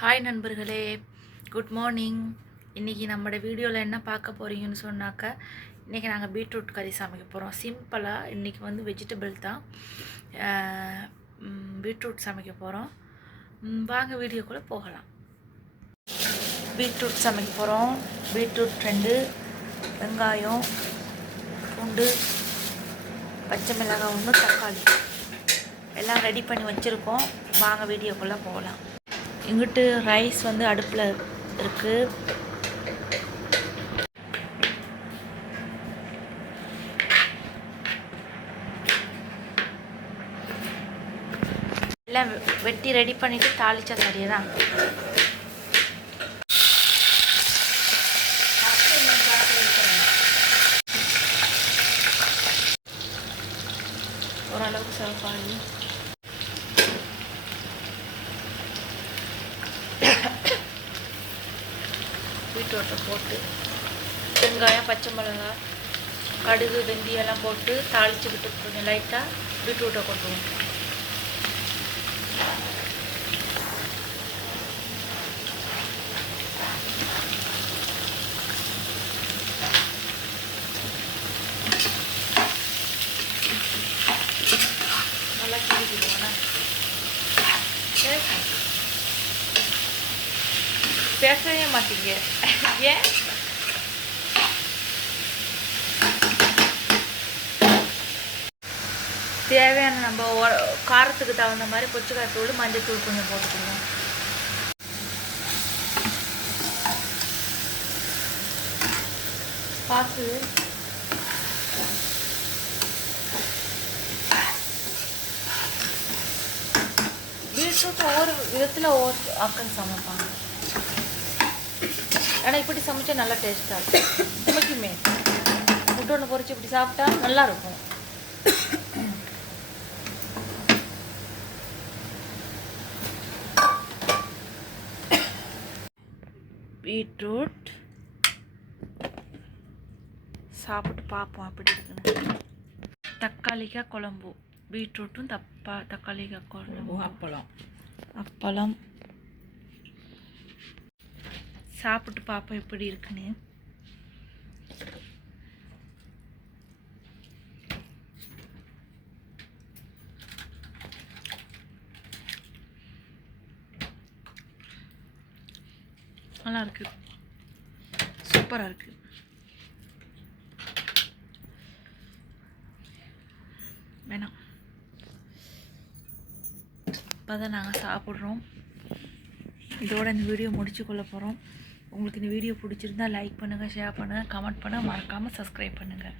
Hi நண்பர்களே, good morning. இன்றைக்கி நம்மளோட வீடியோவில் என்ன பார்க்க போகிறீங்கன்னு சொன்னாக்கா, இன்றைக்கி நாங்கள் பீட்ரூட் கறி சமைக்க போகிறோம். சிம்பிளாக இன்றைக்கி வந்து வெஜிடபிள் தான், பீட்ரூட் சமைக்க போகிறோம். வாங்க வீடியோக்குள்ளே போகலாம். பீட்ரூட் சமைக்க போகிறோம். பீட்ரூட் 2, வெங்காயம், பூண்டு, பச்சை மிளகாய் 1, தக்காளி எல்லாம் ரெடி பண்ணி வச்சுருக்கோம். வாங்க வீடியோக்குள்ளே போகலாம். இங்கிட்டு ரைஸ் வந்து அடுப்பில் இருக்குது. எல்லாம் வெட்டி ரெடி பண்ணிவிட்டு தாளிச்சா சரியே தான். ஓரளவுக்கு சிவப்பாகி பீட்ரூட்டை போட்டு வெங்காயம், பச்சை மிளகாய், கடுகு, வெந்தயம்லாம் போட்டு தாளிச்சுக்கிட்டு கொஞ்சம் லைட்டாக பீட்ரூட்டை கொட்டுவோம். நல்லா கிண்டிக்கிடுவோண்ணா. பேசவே மாட்டீங்க ஏன்? தேவையான நம்ம காரத்துக்கு தகுந்த மாதிரி கொச்சிக்காய் தூள், மஞ்சள் தூள் கொஞ்சம் போட்டுக்கணும். பார்த்து பீட்ரூட் ஒவ்வொரு விதத்தில் ஒவ்வொரு ஆக்கள் சமைப்பாங்க. ஆனால் இப்படி சமைச்சா நல்லா டேஸ்ட்டாக இருக்கும். சமைக்குமே முட்டை ஒன்று பொரிச்சு இப்படி சாப்பிட்டா நல்லாயிருக்கும். பீட்ரூட் சாப்பிட்டு பார்ப்போம் அப்படி இருக்குன்னு. தக்காளிக்காய் குழம்பு, பீட்ரூட்டும் தக்காளிக்காய் குழம்பு, அப்பளம் சாப்பிட்டு பார்ப்போம் எப்படி இருக்குன்னு. நல்லா இருக்கு, சூப்பராக இருக்கு. வேணாம், இப்போ தான் நாங்கள் சாப்பிட்றோம். இதோட இந்த வீடியோ முடிச்சு கொள்ள போகிறோம். உங்களுக்கு இந்த வீடியோ பிடிச்சிருந்தா லைக் பண்ணுங்கள், ஷேர் பண்ணுங்கள், கமெண்ட் பண்ணுங்கள், மறக்காமல் சப்ஸ்கிரைப் பண்ணுங்கள்.